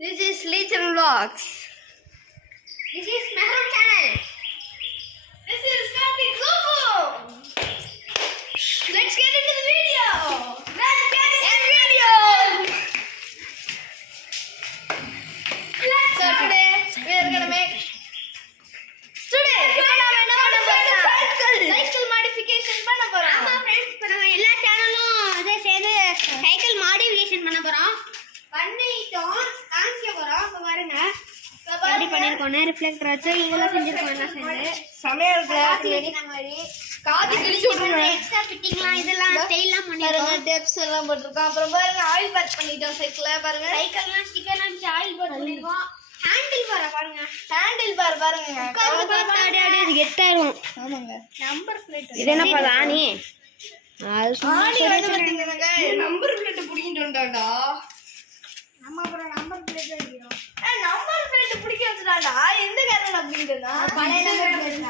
This is Little Vlogs. This is Mehran channel. This is Karthik Zubu. Let's get into the video. Let's get into the video. So today we are gonna make. Today cycle modification பண்ண போறோம். ஆமா friends இப்ப நம்ம எல்லா சேனலும் அதே சேர்ந்து cycle modification பண்ண போறோம். பண்ணிட்டோம் காமிக்க போறோம். இப்ப பாருங்க எப்படி பண்ணிருக்கோம். ரிஃப்ளெக்டர் வச்சு இதெல்லாம் செஞ்சிருக்கோம். என்ன செஞ்சு சமையல் கிளாஸ் இந்த மாதிரி காதி கிழிச்சு விட்டுறோம். எக்ஸ்ட்ரா ஃபிட்டிங்லாம் இதெல்லாம் ஸ்டைல்லாம் பண்ணிருக்கோம். டெப்ஸ் எல்லாம் போட்டுருக்கோம். அப்புறம் பாருங்க ஆயில் பேக் பண்ணிட்டோம் சைக்கிள்ல. பாருங்க சைக்கிள்லாம் ஸ்டிக்கர்லாம் வச்சு ஆயில் பேக் பண்ணிருக்கோம். ஹேண்டில் பார் பாருங்க. ஹேண்டில் பார் பாருங்க. உட்கார்ந்து பார்த்தா அப்படியே அது கெட்டாயிரும். ஆமாங்க. நம்பர் பிளேட் இது என்ன பா ஆணி? ஆணி வந்து பாத்தீங்கன்னாங்க நம்பர் பிளேட் புடிங்கிட்டு வந்தாடா. நம்ம அப்புறம் நம்பர் பிளேட் வைக்கிறோம். நம்பர் பிளேட் புடிக்க வச்சுட்டாடா. எந்த காரணம் அப்படிங்கறதா? பழைய நம்பர் பிளேட்.